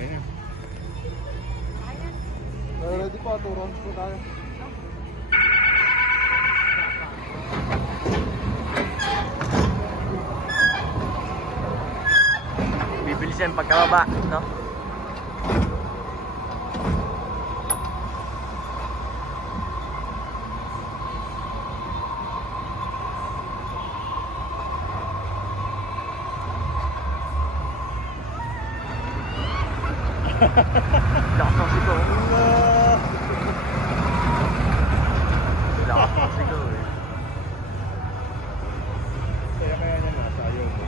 Ganyan. Ready pa, 2 rounds po tayo. Bibilisan pagkababa, no? Lakas ng sigaw. Lakas ng sigaw eh. Kaya niya nasa ayaw mo.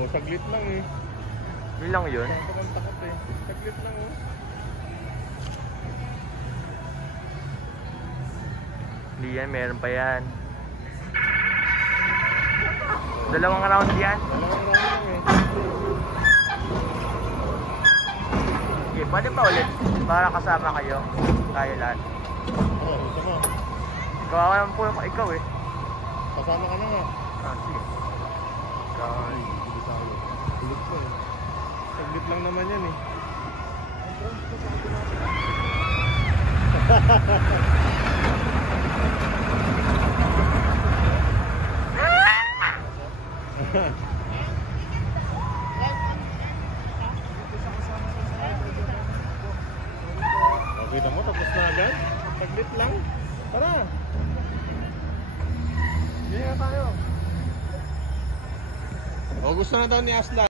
Oh, saglit lang eh. Yun lang yun. Takot eh. Saglit lang oh. Hindi yan, meron pa yan. Dalawang round yan. Dalawang round lang eh. Okay, pwede pa ulit. Para kasama kayo. Tayo lahat. Oo, gusto mo. Kawawa naman po ikaw eh. Kasama ka na nga. Ah, sige. Ikaw. Sige tayo. Ulit ko eh. Saglit lang naman yan eh. Kita mo, tapos na agad. Saglit lang. Tara. Hindi na tayo. O, gusto na daw ni Aslan.